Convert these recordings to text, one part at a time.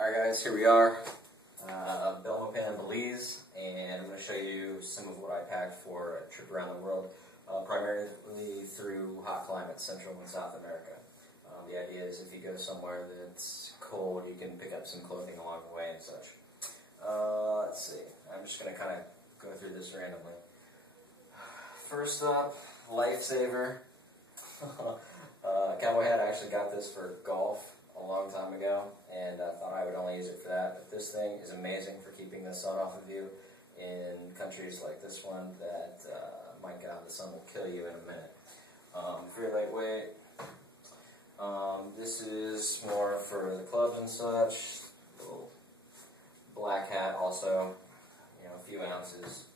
Alright guys, here we are, Belmopan, Belize, and I'm going to show you some of what I packed for a trip around the world, primarily through hot climates, Central and South America. The idea is if you go somewhere that's cold, you can pick up some clothing along the way and such. Let's see, I'm just going to kind of go through this randomly. First up, lifesaver. Cowboy hat, I actually got this for golf a long time ago, and I thought I would only use it for that, but this thing is amazing for keeping the sun off of you in countries like this one that, my God, the sun will kill you in a minute. Very lightweight. This is more for the clubs and such. Little black hat also, a few ounces.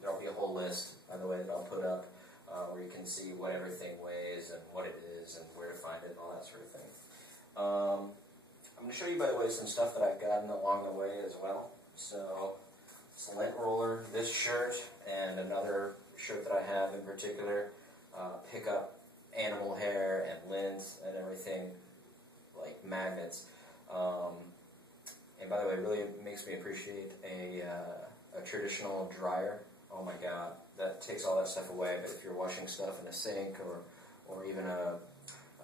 There'll be a whole list, by the way, that I'll put up where you can see what everything weighs and what it is and where to find it and all that sort of thing. I'm going to show you, by the way, some stuff that I've gotten along the way as well. So, this lint roller, this shirt, and another shirt that I have in particular, pick up animal hair and lint and everything, like magnets. And by the way, it really makes me appreciate a traditional dryer. Oh my God, that takes all that stuff away. But if you're washing stuff in a sink or even a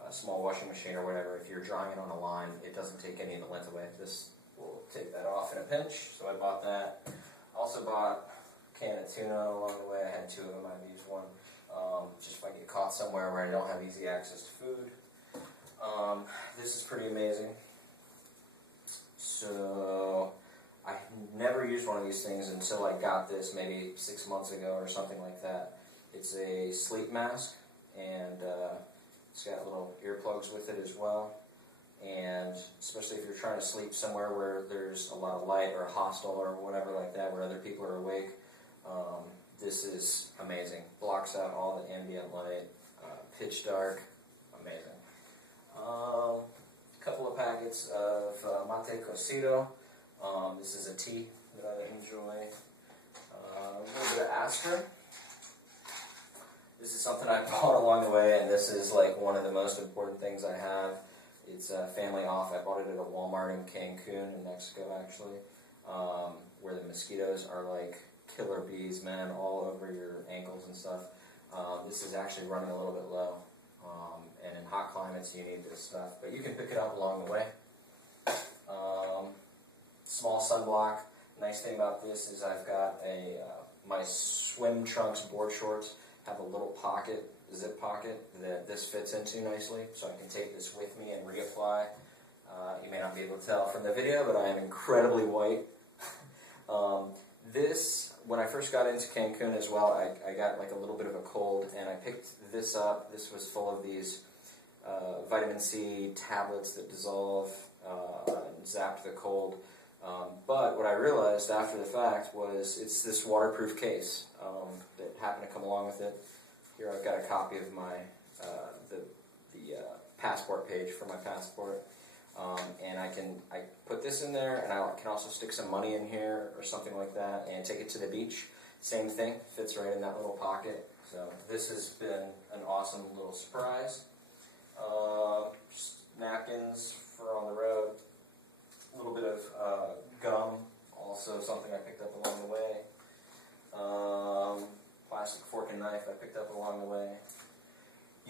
small washing machine or whatever, if you're drying it on a line, it doesn't take any of the lint away. This will take that off in a pinch, so I bought that. Also bought a can of tuna along the way. I had two of them, I've used one. Just if I get caught somewhere where I don't have easy access to food. This is pretty amazing. So, I never used one of these things until I got this maybe 6 months ago or something like that. It's a sleep mask, and it's got little earplugs with it as well, and especially if you're trying to sleep somewhere where there's a lot of light or a hostel or whatever like that, where other people are awake, this is amazing. Blocks out all the ambient light, pitch dark, amazing. A couple of packets of mate cocido. This is a tea that I enjoy. A little bit of aspirin. This is something I bought along the way, and this is like one of the most important things I have. It's family off. I bought it at a Walmart in Cancun, in Mexico, actually, where the mosquitoes are like killer bees, man, all over your ankles and stuff. This is actually running a little bit low, and in hot climates you need this stuff, but you can pick it up along the way. Small sunblock. Nice thing about this is I've got my swim trunks board shorts have a little pocket, zip pocket, that this fits into nicely, so I can take this with me and reapply. You may not be able to tell from the video, but I am incredibly white. When I first got into Cancun as well, I got like a little bit of a cold, and I picked this up. This was full of these vitamin C tablets that dissolve and zap the cold. But what I realized after the fact was it's this waterproof case that happened to come along with it. Here I've got a copy of my the passport page for my passport, and I put this in there, and I can also stick some money in here or something like that, and take it to the beach. Same thing, fits right in that little pocket. So this has been an awesome little surprise. Just napkins for on the road. A little bit of gum, also something I picked up along the way. Plastic fork and knife I picked up along the way.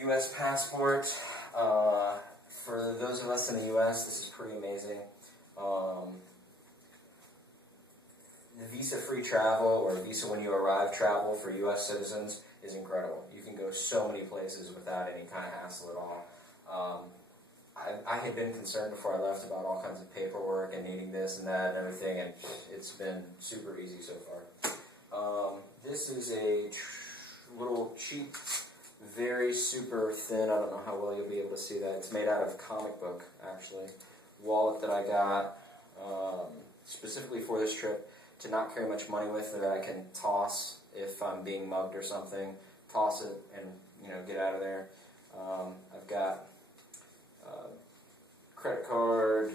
U.S. passport. For those of us in the U.S., this is pretty amazing. The visa-free travel, or visa when you arrive travel for U.S. citizens is incredible. You can go so many places without any kind of hassle at all. I had been concerned before I left about all kinds of paperwork and needing this and that and everything, and it's been super easy so far. This is a little cheap, very super thin, I don't know how well you'll be able to see that, it's made out of comic book, actually, wallet that I got specifically for this trip to not carry much money with, that I can toss if I'm being mugged or something, toss it and get out of there. I've got credit card,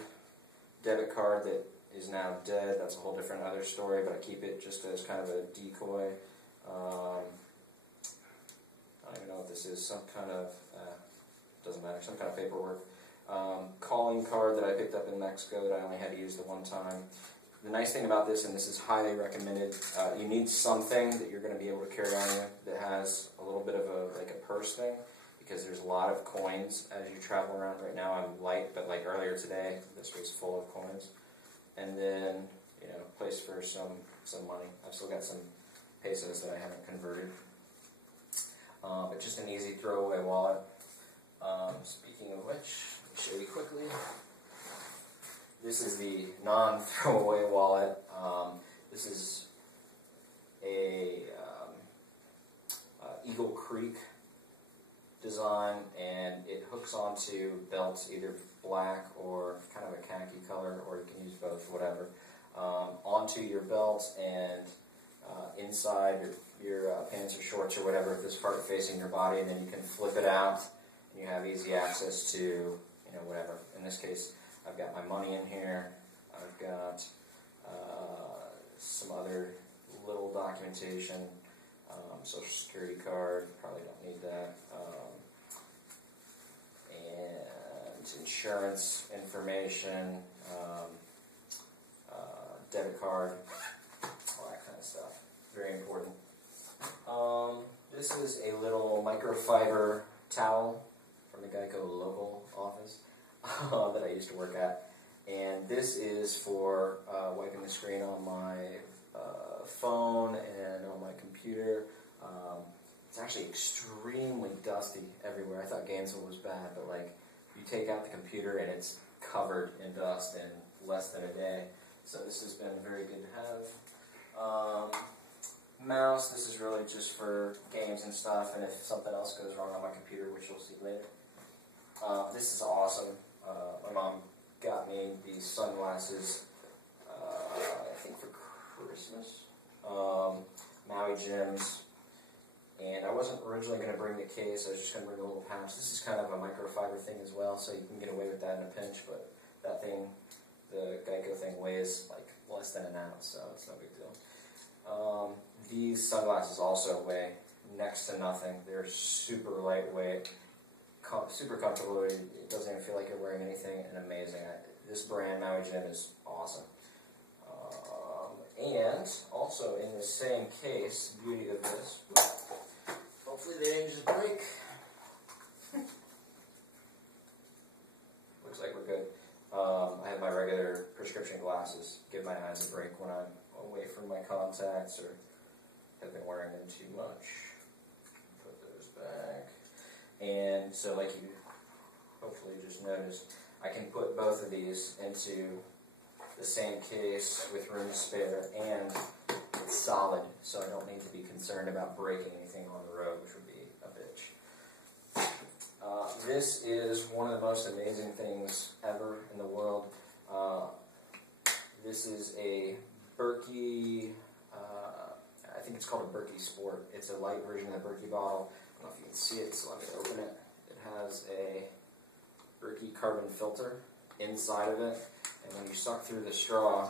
debit card that is now dead. That's a whole different other story, but I keep it just as kind of a decoy. I don't even know what this is. Some kind of, doesn't matter, some kind of paperwork. calling card that I picked up in Mexico that I only had to use the one time. The nice thing about this, and this is highly recommended, you need something that you're going to be able to carry on you that has a little bit of a purse thing, because there's a lot of coins as you travel around. Right now I'm light, but like earlier today, this was full of coins. And then, you know, place for some money. I've still got some pesos that I haven't converted. But just an easy throwaway wallet. Speaking of which, let me show you quickly. This is the non-throwaway wallet. This is a Eagle Creek design, and it hooks onto belts, either black or kind of a khaki color, or you can use both, whatever, onto your belt and inside your pants or shorts or whatever, if this part facing your body, and then you can flip it out, and you have easy access to, you know, whatever. In this case, I've got my money in here. I've got some other little documentation, social security card, probably don't need that, and insurance information, debit card, all that kind of stuff. Very important. This is a little microfiber towel from the Geico local office that I used to work at, and this is for wiping the screen on my phone and on my computer. It's actually extremely dusty everywhere. I thought Gainesville was bad, but like, you take out the computer and it's covered in dust in less than a day. So this has been very good to have. Mouse, this is really just for games and stuff, and if something else goes wrong on my computer, which you'll see later. This is awesome. My mom got me these sunglasses, I think for Christmas. Maui Gems. And I wasn't originally going to bring the case, I was just going to bring a little pouch. This is kind of a microfiber thing as well, so you can get away with that in a pinch, but that thing, the Geico thing, weighs like less than an ounce, so it's no big deal. These sunglasses also weigh next to nothing. They're super lightweight, super comfortable. It doesn't even feel like you're wearing anything, and amazing. This brand, Maui Gem, is awesome. And also in the same case, beauty of this, hopefully they didn't just break. Looks like we're good. I have my regular prescription glasses. Give my eyes a break when I'm away from my contacts or have been wearing them too much. Put those back. And so, like you hopefully just noticed, I can put both of these into the same case with room to spare, and it's solid, so I don't need to be concerned about breaking anything on the road, which would be a bitch. This is one of the most amazing things ever in the world. This is a Berkey, I think it's called a Berkey Sport. It's a light version of the Berkey bottle. I don't know if you can see it, so let me open it. It has a Berkey carbon filter inside of it, and when you suck through the straw,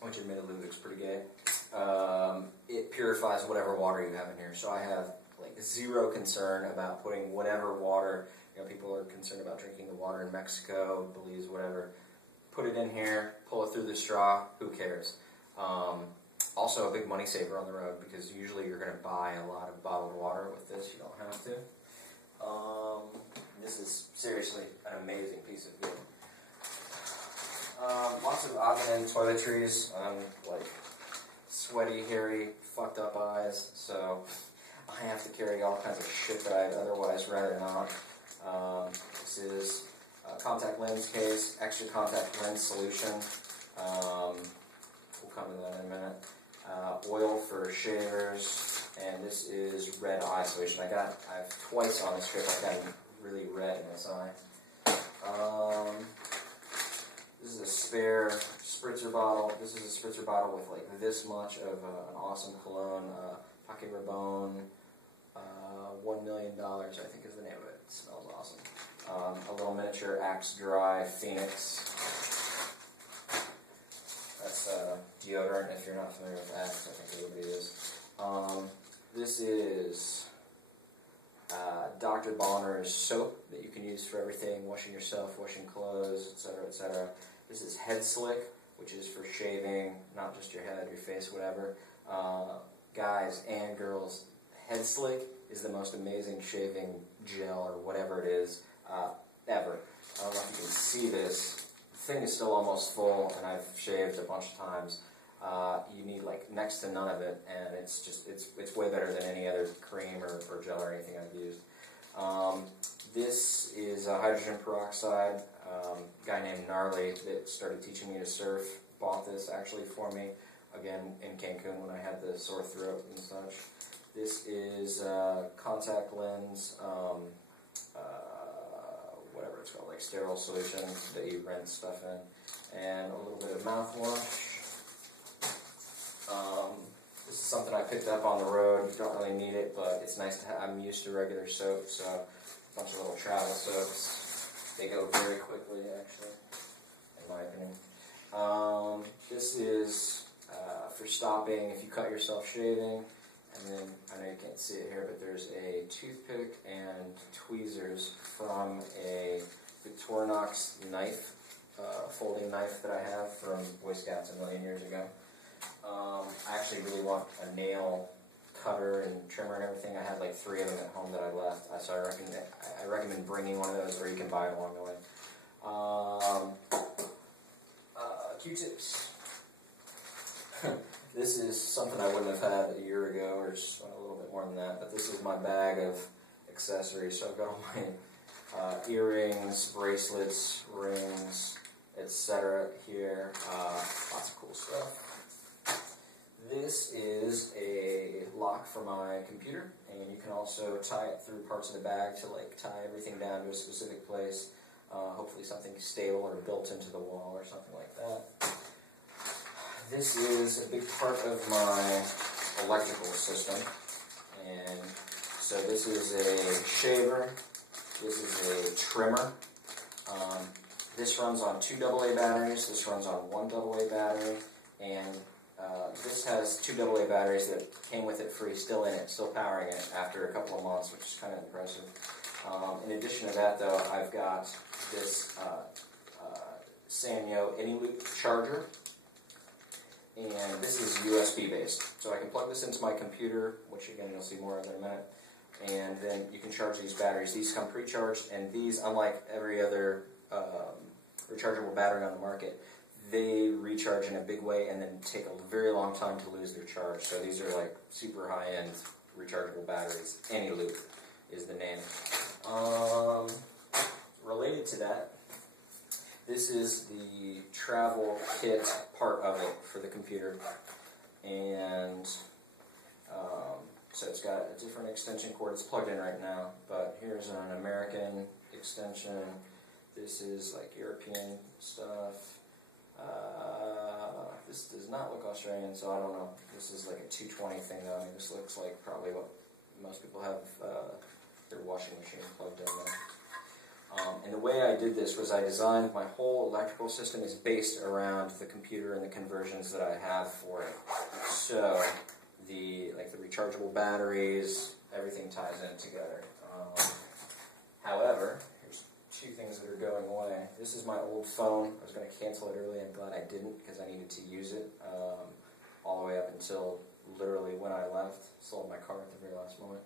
which admittedly looks pretty gay, it purifies whatever water you have in here. So I have like zero concern about putting whatever water, you know, people are concerned about drinking the water in Mexico, Belize, whatever. Put it in here, pull it through the straw, who cares? Also a big money saver on the road, because usually you're going to buy a lot of bottled water. With this, you don't have to. This is seriously an amazing piece of gear. Lots of opt-in toiletries. I'm like sweaty, hairy, fucked up eyes, so I have to carry all kinds of shit that I'd otherwise rather not. This is a contact lens case, extra contact lens solution. We'll come to that in a minute. Oil for shavers, and this is red eye solution. I've twice on this trip I've gotten really red in this eye. This is a spare spritzer bottle. This is a spritzer bottle with like this much of an awesome cologne, Paque Rabanne, $1 million, I think is the name of it. It smells awesome. A little miniature Axe Dry Phoenix. That's deodorant, if you're not familiar with Axe. I think everybody is. This is Dr. Bonner's soap that you can use for everything, washing yourself, washing clothes, etc., etc. This is Head Slick, which is for shaving, not just your head, your face, whatever. Guys and girls, Head Slick is the most amazing shaving gel or whatever it is ever. I don't know if you can see this. The thing is still almost full, and I've shaved a bunch of times. You need like next to none of it, and it's way better than any other cream or gel or anything I've used. This is hydrogen peroxide. A guy named Gnarly that started teaching me to surf bought this actually for me, again in Cancun when I had the sore throat and such. This is contact lens, whatever it's called, like sterile solution that you rinse stuff in, and a little bit of mouthwash. This is something I picked up on the road. You don't really need it, but it's nice to have. I'm used to regular soap, so a bunch of little travel soaps. They go very quickly, actually, in my opinion. This is for stopping if you cut yourself shaving. And then, I know you can't see it here, but there's a toothpick and tweezers from a Victorinox knife, folding knife that I have from Boy Scouts a million years ago. I actually really want a nail cutter and trimmer and everything. I had like 3 of them at home that I left, so I recommend bringing one of those, or you can buy it along the way. Q-tips. This is something I wouldn't have had a year ago, or just a little bit more than that, but this is my bag of accessories. So I've got all my earrings, bracelets, rings, etc. here. Lots of cool stuff. This is a lock for my computer, and you can also tie it through parts of the bag to like tie everything down to a specific place. Hopefully something stable or built into the wall or something like that. This is a big part of my electrical system, and so this is a shaver, this is a trimmer. This runs on 2 AA batteries, this runs on 1 AA battery, and this has 2 AA batteries that came with it free, still in it, still powering it after a couple of months, which is kind of impressive. In addition to that, though, I've got this Sanyo Any-Loop charger, and this is USB based. So I can plug this into my computer, which again you'll see more of in a minute, and then you can charge these batteries. These come pre-charged, and these, unlike every other rechargeable battery on the market, they recharge in a big way and then take a very long time to lose their charge. So these are like super high-end rechargeable batteries. Any-Loop is the name. Related to that, this is the travel kit part of it for the computer, and so it's got a different extension cord. It's plugged in right now, but here's an American extension. This is like European stuff. This does not look Australian, so I don't know. This is like a 220 thing though. I mean, this looks like probably what most people have their washing machine plugged in there. And the way I did this was I designed my whole electrical system is based around the computer and the conversions that I have for it. So the rechargeable batteries, everything ties in together. However, here's 2 things that are going away. This is my old phone. I was going to cancel it early. I'm glad I didn't because I needed to use it all the way up until literally when I left. Sold my car at the very last moment.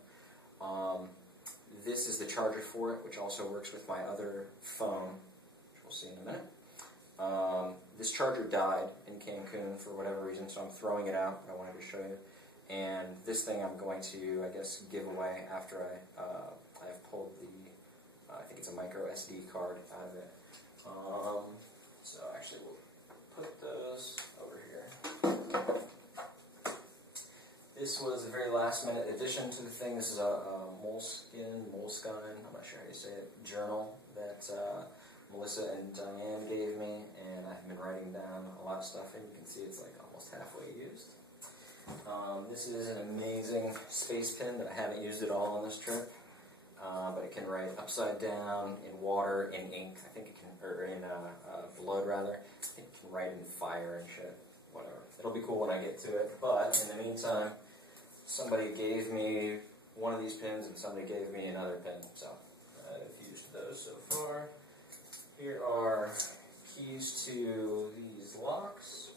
This is the charger for it, which also works with my other phone, which we'll see in a minute. This charger died in Cancun for whatever reason, so I'm throwing it out, but I wanted to show you. And this thing I'm going to, I guess, give away after I've pulled the, I think it's a micro SD card out of it. So actually we'll put those over here. This was a very last minute addition to the thing. This is a moleskin, I'm not sure how you say it, journal that Melissa and Diane gave me, and I've been writing down a lot of stuff, and you can see it's like almost halfway used. This is an amazing space pen that I haven't used at all on this trip, but it can write upside down, in water, in ink, I think it can, or in blood rather, I think it can write in fire and shit, whatever. It'll be cool when I get to it, but in the meantime, somebody gave me one of these pins, and somebody gave me another pin, so I've used those so far. Here are keys to these locks.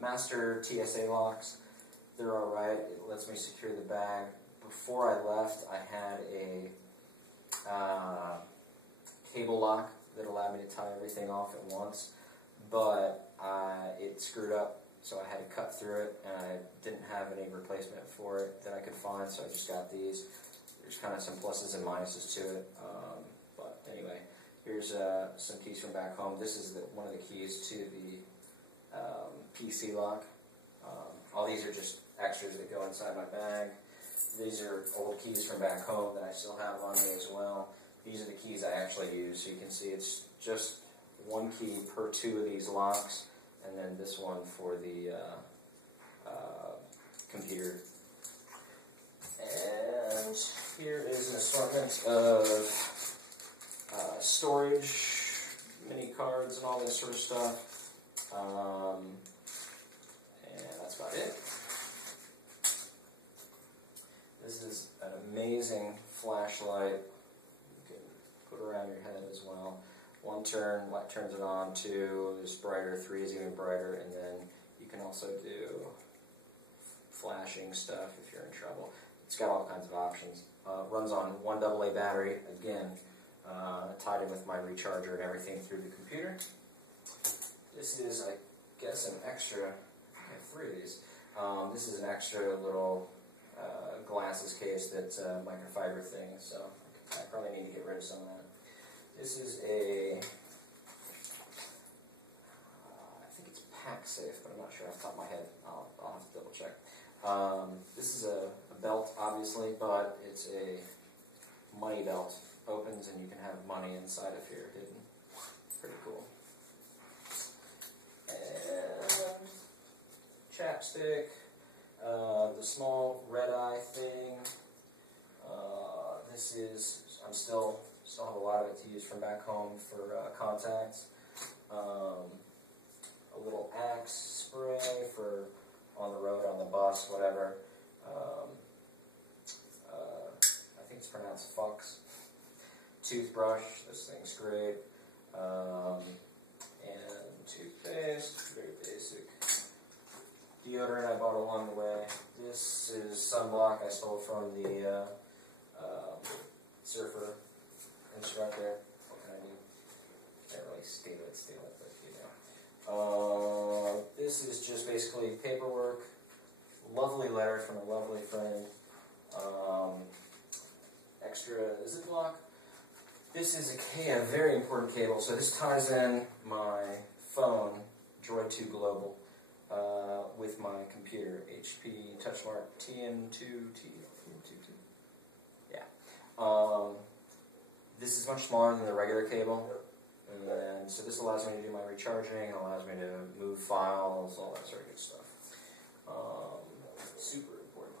Master TSA locks. They're alright. It lets me secure the bag. Before I left, I had a cable lock that allowed me to tie everything off at once, but it screwed up, so I had to cut through it, and I didn't have any replacement for it that I could find, so I just got these. There's kind of some pluses and minuses to it, but anyway, here's some keys from back home. This is one of the keys to the PC lock. All these are just extras that go inside my bag. These are old keys from back home that I still have on me as well. These are the keys I actually use, so you can see it's just one key per two of these locks, and then this one for the computer. And here is an assortment of storage, mini cards, and all this sort of stuff. And that's about it. This is an amazing flashlight. You can put around your head as well. One turn, light turns it on. Two is brighter. Three is even brighter. And then you can also do flashing stuff if you're in trouble. It's got all kinds of options. Runs on one AA battery. Again, tied in with my recharger and everything through the computer. This is, I guess, an extra. I have three of these. This is an extra little glasses case that's a microfiber thing, so I probably need to get rid of some of that. This is a, I think it's Pacsafe, but I'm not sure off the top of my head. I'll have to double check. This is a belt, obviously, but it's a money belt. Opens and you can have money inside of here hidden. Pretty cool. And chapstick. The small red eye thing. This is, I'm still have a lot of it to use from back home for contacts. A little Axe spray for on the road, on the bus, whatever. I think it's pronounced Fox. Toothbrush, this thing's great. And toothpaste, very basic. Deodorant I bought along the way. This is sunblock I stole from the surfer instructor. What can I do? Can't really steal it, but you know. This is just basically paperwork. Lovely letter from a lovely friend. Extra Ziploc. This is a very important cable. So this ties in my phone, Droid 2 Global, with my computer, HP TouchMark TN2T. Yeah. This is much smaller than the regular cable, and so this allows me to do my recharging, allows me to move files, all that sort of good stuff. Super important.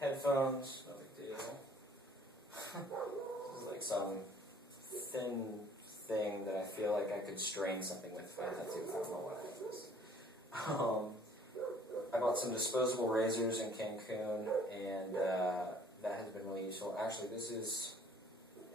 Headphones, no big deal. This is like some thin thing that I feel like I could strain something with if I had to. I don't know what it is. I bought some disposable razors in Cancun, and that has been really useful. Actually, this is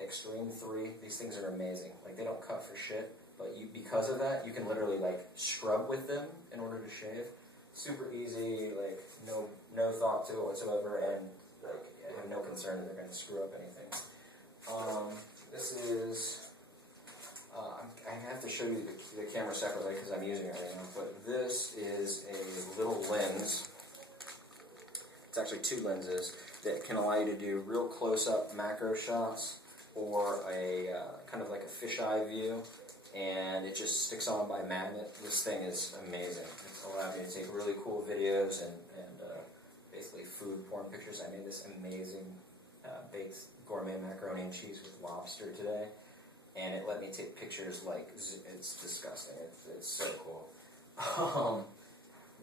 Extreme 3. These things are amazing. Like, they don't cut for shit, but because of that, you can literally, like, scrub with them in order to shave. Super easy, like, no thought to it whatsoever, and, like, I have no concern that they're going to screw up anything. This is... I have to show you the camera separately because I'm using it right now, but this is a little lens. It's actually two lenses that can allow you to do real close-up macro shots or a kind of like a fisheye view, and it just sticks on by magnet. This thing is amazing. It's allowed me to take really cool videos and basically food porn pictures. I made this amazing baked gourmet macaroni and cheese with lobster today. And it let me take pictures like, it's disgusting. It's so cool.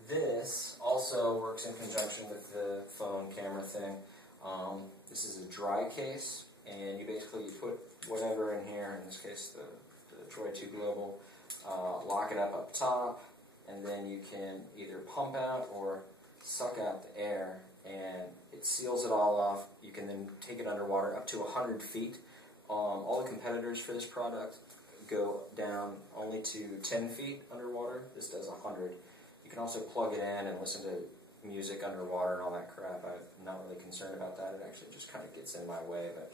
This also works in conjunction with the phone camera thing. This is a dry case, and you basically put whatever in here, in this case the Droid 2 Global, lock it up top, and then you can either pump out or suck out the air, and it seals it all off. You can then take it underwater up to 100 feet. All the competitors for this product go down only to 10 feet underwater. This does 100. You can also plug it in and listen to music underwater and all that crap. I'm not really concerned about that. It actually just kind of gets in my way, but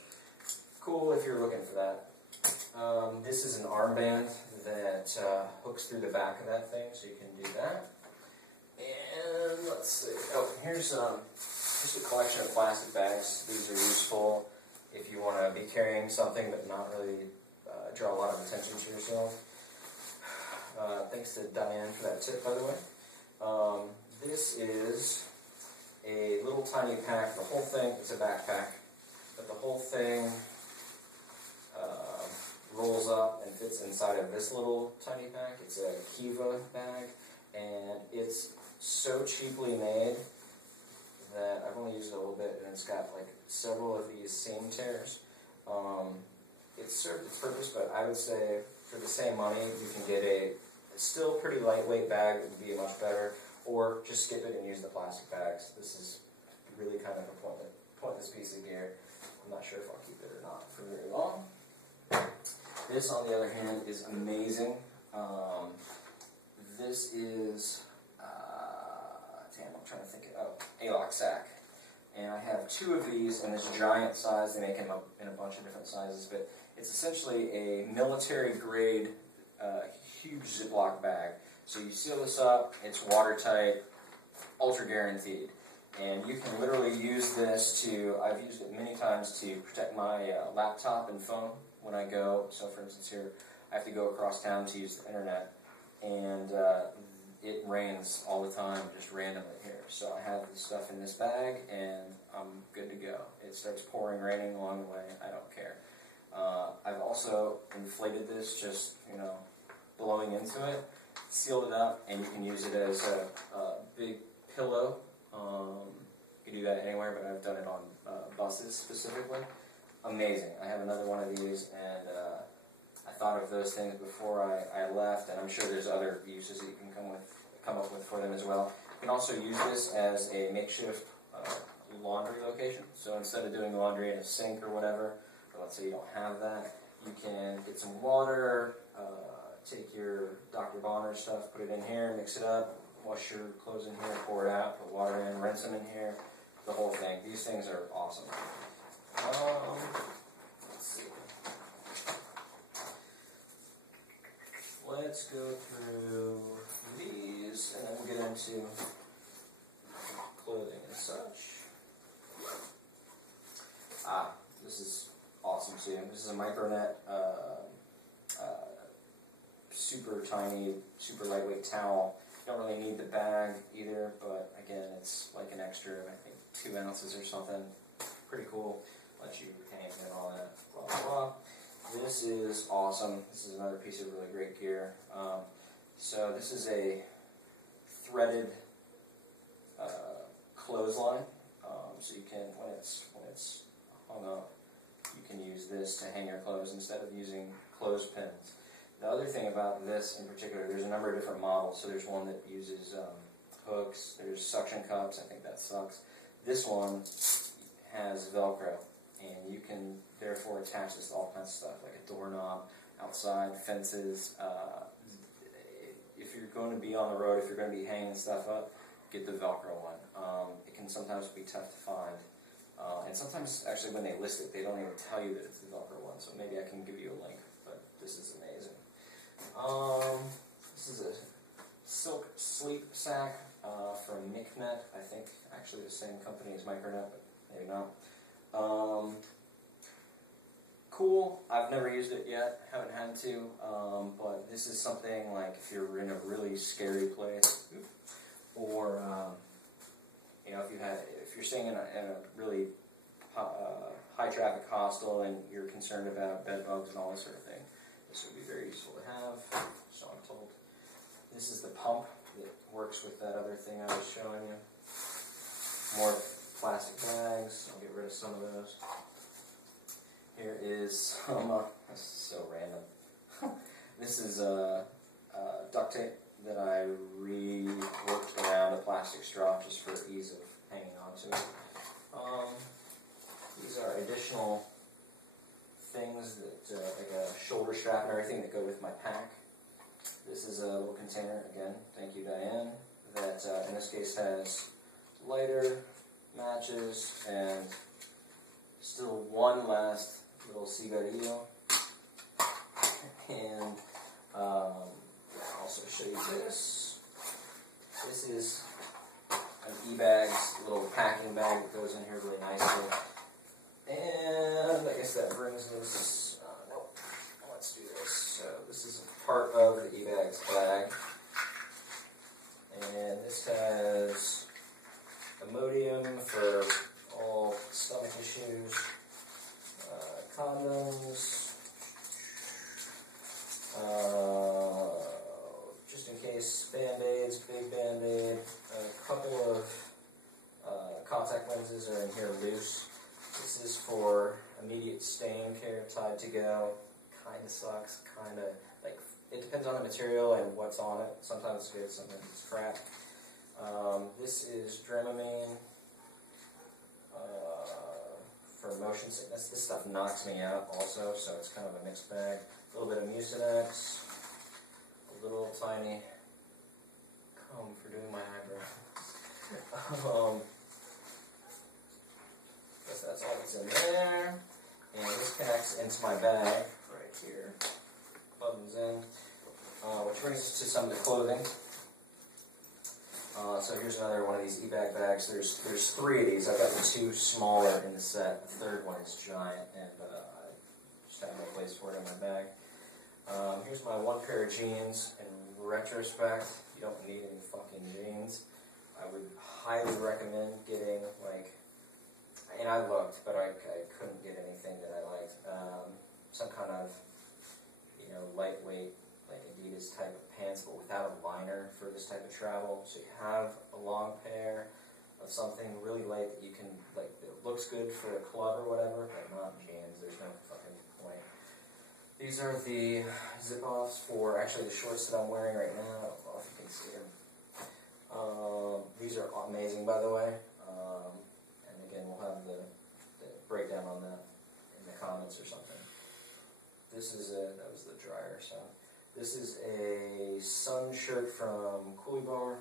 cool if you're looking for that. This is an armband that hooks through the back of that thing, so you can do that. And let's see. Oh, here's just a collection of plastic bags. These are useful if you want to be carrying something but not really draw a lot of attention to yourself. Thanks to Diane for that tip, by the way. This is a little tiny pack. The whole thing is a backpack, but the whole thing rolls up and fits inside of this little tiny pack. It's a Kiva bag, and it's so cheaply made that I've only used it a little bit, and it's got like several of these seam tears. It served its purpose, but I would say for the same money you can get a still pretty lightweight bag that would be much better, or just skip it and use the plastic bags. This is really kind of a pointless piece of gear. I'm not sure if I'll keep it or not for very long. This, on the other hand, is amazing. This is, damn, I'm trying to think of, a sack. And I have two of these in this giant size. They make them up in a bunch of different sizes, but it's essentially a military-grade, huge Ziploc bag. So you seal this up, it's watertight, ultra guaranteed. And you can literally use this to, I've used it many times to protect my laptop and phone when I go. So for instance here, I have to go across town to use the internet, and it rains all the time, just randomly here. So I have this stuff in this bag, and I'm good to go. It starts pouring, raining along the way, I don't care. I've also inflated this, just, blowing into it, sealed it up, and you can use it as a big pillow. You can do that anywhere, but I've done it on buses specifically. Amazing. I have another one of these, and I thought of those things before I left, and I'm sure there's other uses that you can come up with for them as well. You can also use this as a makeshift laundry location. So instead of doing laundry in a sink or whatever, or let's say you don't have that, you can get some water, take your Dr. Bonner stuff, put it in here, mix it up, wash your clothes in here, pour it out, put water in, rinse them in here, the whole thing. These things are awesome. Let's see. Let's go through these, and then we'll get into clothing and such. This is awesome too. This is a micronet, super tiny, super lightweight towel. You don't really need the bag either, but again, it's like an extra, I think, 2 ounces or something. Pretty cool. Let you retain it and all that, blah, blah, blah. This is awesome. This is another piece of really great gear. So this is a threaded clothesline. So you can, when it's hung up, you can use this to hang your clothes instead of using clothespins. The other thing about this in particular, there's a number of different models. So there's one that uses hooks, there's suction cups, I think that sucks. This one has Velcro, and you can therefore attach this to all kinds of stuff, like a doorknob, outside, fences. If you're going to be on the road, if you're going to be hanging stuff up, get the Velcro one. It can sometimes be tough to find. And sometimes, actually, when they list it, they don't even tell you that it's the Velcro one, so maybe I can give you a link, but this is amazing. This is a silk sleep sack from NickNet, I think, actually the same company as Micronet, but maybe not. Cool. I've never used it yet, haven't had to, but this is something like if you're in a really scary place, or if you're staying in a really high traffic hostel and you're concerned about bed bugs and all this sort of thing, this would be very useful to have, so I'm told. This is the pump that works with that other thing I was showing you. More plastic bags. I'll get rid of some of those. Here is some, this is so random. This is duct tape. that I reworked around a plastic strap just for ease of hanging on to it. These are additional things that, like a shoulder strap and everything that go with my pack. This is a little container, again, thank you Diane, that in this case has lighter, matches, and still one last little cigarillo. And I'll also show you this. This is an e-bag's little packing bag that goes in here really nicely. And I guess that brings us, nope, let's do this. So this is a part of the e-bag's bag. And this has Imodium for all stomach issues, condoms, just in case, band-aids, big band-aid, a couple of contact lenses are in here loose. This is for immediate stain care, Tide to Go. Kinda sucks, kinda, like, it depends on the material and what's on it. Sometimes it's good, sometimes it's crap. This is Dramamine for motion sickness. This stuff knocks me out also, so it's kind of a mixed bag. A little bit of Mucinex, a little tiny comb for doing my eyebrows. Guess that's all that's in there. And this connects into my bag right here. Buttons in. Which brings us to some of the clothing. So here's another one of these e-bag bags. There's three of these. I've got the two smaller in the set. The third one is giant, and I just have no place for it in my bag. Here's my one pair of jeans. In retrospect, you don't need any fucking jeans. I would highly recommend getting, like, and I looked, but I couldn't get anything that I liked. Some kind of, lightweight, like Adidas type of pants, but without a liner for this type of travel. So you have a long pair of something really light that you can, like, it looks good for a club or whatever, but not jeans. There's no fucking point. These are the zip-offs for actually the shorts that I'm wearing right now. I don't know if you can see them. These are amazing, by the way. And again, we'll have the breakdown on that in the comments or something. This is that was the dryer, so. This is a sun shirt from Coolibar,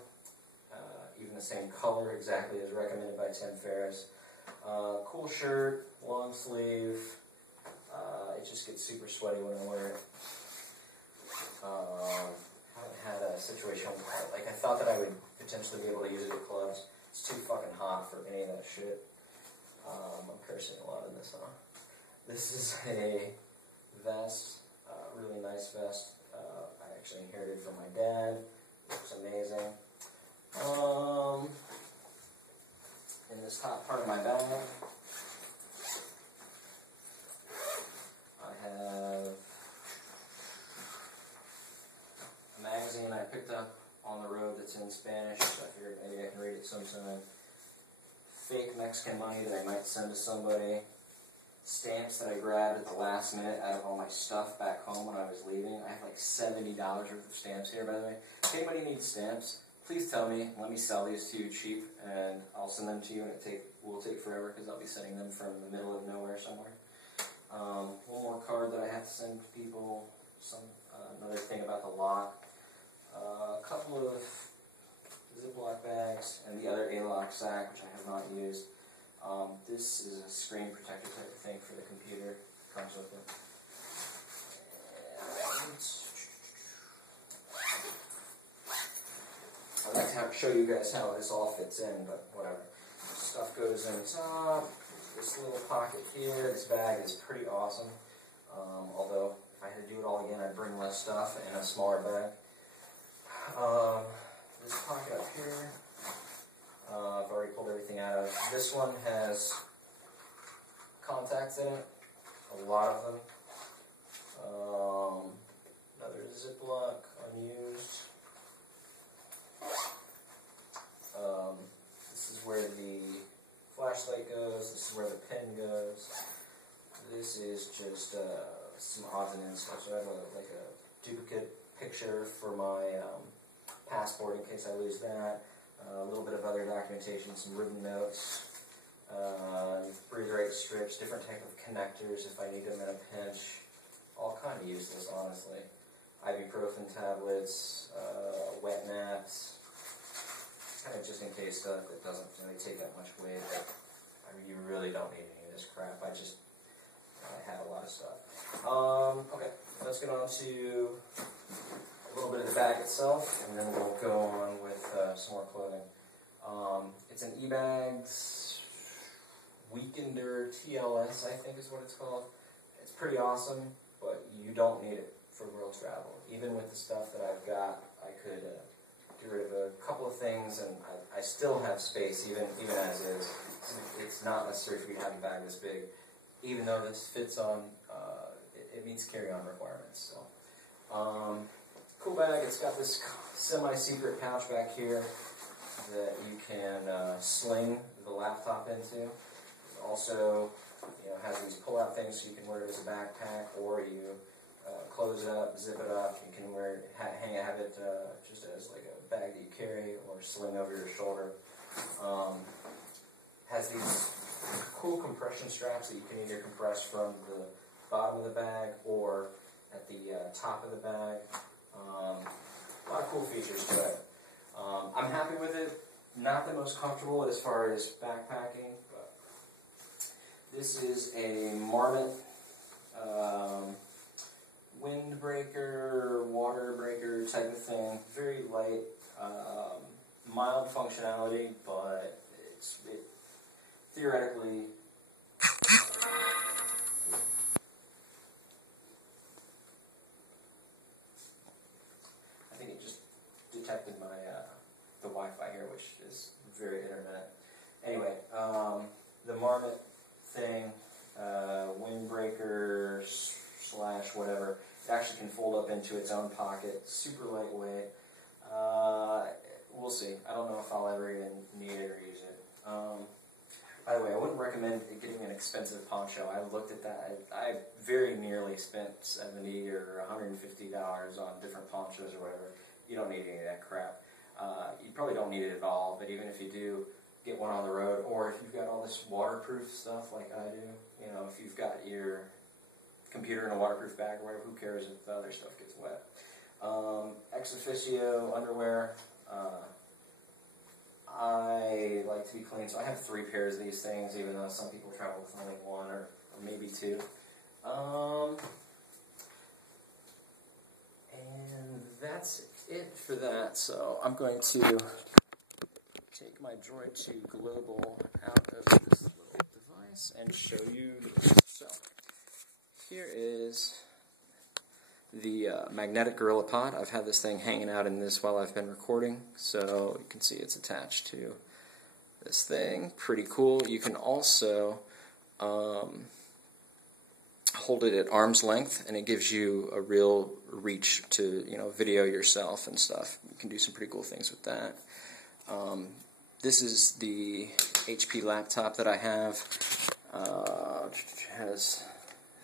even the same color exactly as recommended by Tim Ferriss. Cool shirt, long sleeve. It just gets super sweaty when I wear it. Haven't had a situation like I thought that I would potentially be able to use it at clubs. It's too fucking hot for any of that shit. I'm cursing a lot in this, huh? This is a vest, really nice vest. I actually inherited from my dad. It looks amazing. In this top part of my bag, I have a magazine I picked up on the road that's in Spanish, so I figured maybe I can read it sometime. Fake Mexican money that I might send to somebody. Stamps that I grabbed at the last minute out of all my stuff back home when I was leaving. I have like $70 worth of stamps here, by the way. If anybody needs stamps, please tell me. Let me sell these to you cheap, and I'll send them to you, and it will take forever because I'll be sending them from the middle of nowhere somewhere. One more card that I have to send to people. Another thing about the lock. A couple of Ziploc bags and the other A-lock sack, which I have not used. This is a screen protector type of thing for the computer. Comes with it. And I'd like to show you guys how this all fits in, but whatever. Stuff goes in top. This little pocket here. This bag is pretty awesome. Although, if I had to do it all again, I'd bring less stuff and a smaller bag. This pocket up here. I've already pulled everything out of. This one has contacts in it, a lot of them. Another Ziploc, unused. This is where the flashlight goes. This is where the pen goes. This is just some odds and ends stuff. So I have like a duplicate picture for my passport in case I lose that, a little bit of other documentation, some written notes, breathe rate strips, different type of connectors if I need them in a pinch, all kind of useless, honestly. Ibuprofen tablets, wet naps, kind of just in case stuff that doesn't really take up much weight. But you really don't need any of this crap. I have a lot of stuff. Okay, let's get on to a little bit of the bag itself, and then we'll go on with some more clothing. It's an eBags Weekender TLS, I think is what it's called. It's pretty awesome, but you don't need it for world travel. Even with the stuff that I've got, I could get rid of a couple of things, and I still have space, even as is. It's not necessary for you to have a bag this big. Even though this fits on, it meets carry-on requirements. So, cool bag. It's got this semi-secret pouch back here that you can sling the laptop into. It also, has these pull-out things so you can wear it as a backpack, or you close it up, zip it up. You can have it just as like a bag that you carry, or sling over your shoulder. Has these cool compression straps that you can either compress from the bottom of the bag or at the top of the bag. A lot of cool features to it. I'm happy with it. Not the most comfortable as far as backpacking, but this is a Marmot windbreaker, water breaker type of thing. Very light, mild functionality, but it theoretically, I think it just detected my the Wi-Fi here, which is very internet. Anyway, the Marmot thing, windbreaker / whatever, it actually can fold up into its own pocket. Super lightweight. We'll see. I don't know if I'll ever even need it or use it. By the way, I wouldn't recommend getting an expensive poncho. I looked at that. I very nearly spent $70 or $150 on different ponchos or whatever. You don't need any of that crap. You probably don't need it at all, but even if you do, get one on the road, or if you've got all this waterproof stuff like I do, if you've got your computer in a waterproof bag or whatever, who cares if the other stuff gets wet. Exofficio underwear. I like to be clean, so I have 3 pairs of these things, even though some people travel with only 1 or maybe 2. And that's it for that. So I'm going to take my Droid to Global out of this little device and show you this. So here is the magnetic gorilla pod. I've had this thing hanging out in this while I've been recording, so you can see it's attached to this thing. Pretty cool. You can also hold it at arm's length, and it gives you a real reach to video yourself and stuff. You can do some pretty cool things with that. This is the HP laptop that I have. It has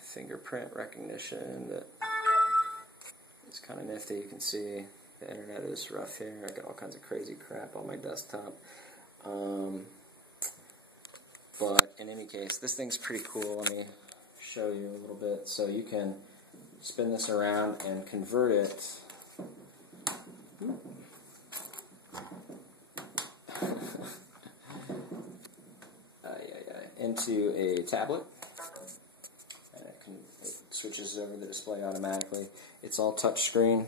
fingerprint recognition that is kind of nifty. You can see the internet is rough here. I got all kinds of crazy crap on my desktop. But in any case, this thing's pretty cool. Let me show you a little bit. So you can spin this around and convert it into a tablet. And it switches over the display automatically. It's all touchscreen,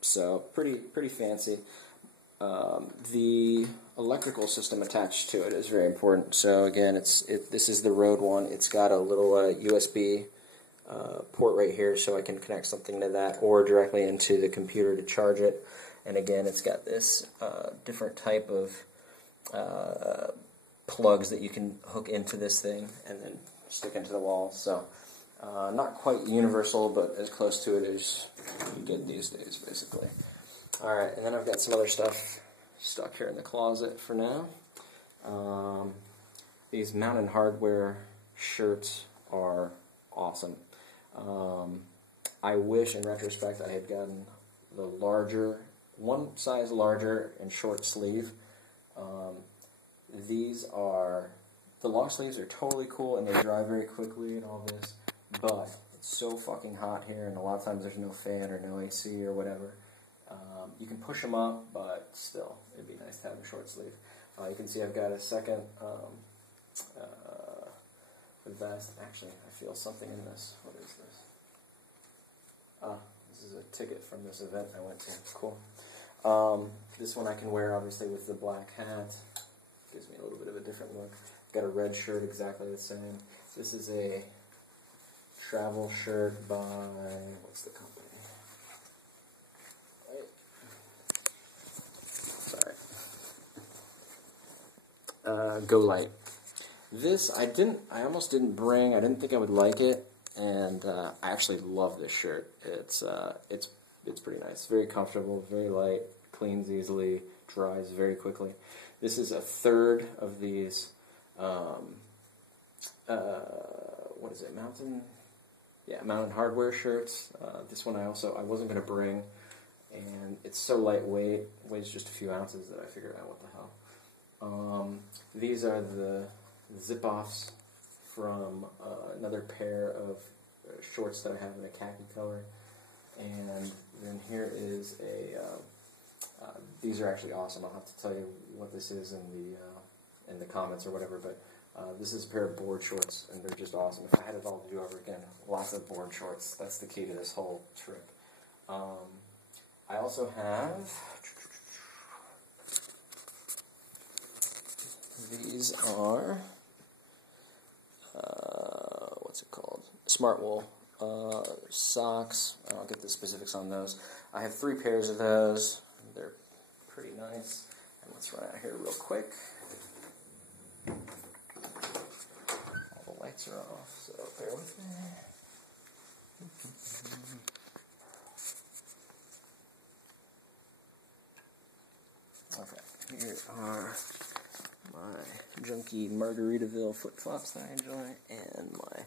so pretty fancy. The electrical system attached to it is very important. So again, this is the Rode one. It's got a little USB port right here, so I can connect something to that, or directly into the computer to charge it. And again, it's got this different type of plugs that you can hook into this thing and then stick into the wall. So not quite universal, but as close to it as you get these days, basically. Alright, and then I've got some other stuff stuck here in the closet for now. These Mountain Hardware shirts are awesome. I wish, in retrospect, I had gotten the larger, one size larger and short sleeve. These are, the long sleeves are totally cool and they dry very quickly and all this, but it's so fucking hot here and a lot of times there's no fan or no AC or whatever. You can push them up, but still, it'd be nice to have a short sleeve. You can see I've got a second vest. Actually, I feel something in this. What is this? This is a ticket from this event I went to. Cool. This one I can wear, obviously, with the black hat. Gives me a little bit of a different look. Got a red shirt, exactly the same. This is a travel shirt by, what's the company? Go Light. This I almost didn't bring. I didn't think I would like it, and I actually love this shirt. It's pretty nice. Very comfortable, very light, cleans easily, dries very quickly. This is a third of these. What is it? Mountain Hardwear shirts. This one I wasn't going to bring, and it's so lightweight, weighs just a few ounces that I figured, what the hell. These are the zip-offs from another pair of shorts that I have in a khaki color. And then here is these are actually awesome. I'll have to tell you what this is in the comments or whatever, but this is a pair of board shorts, and they're just awesome. If I had it all to do over again, lots of board shorts. That's the key to this whole trip. I also have... These are, what's it called? Smart Wool socks. I'll get the specifics on those. I have 3 pairs of those. They're pretty nice. And let's run out of here real quick. All the lights are off, so bear with me. Okay, here are my junky Margaritaville flip-flops that I enjoy, and my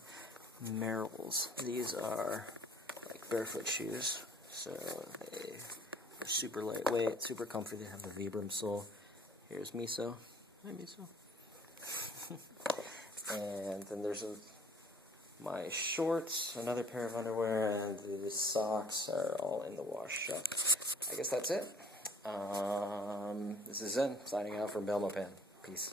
Merrells. These are like barefoot shoes, so they're super lightweight, super comfy. They have the Vibram sole. Here's Miso. Hi, Miso. And then there's my shorts, another pair of underwear, and the socks are all in the wash shop. I guess that's it. This is Zen, signing out from Belmopan. Peace.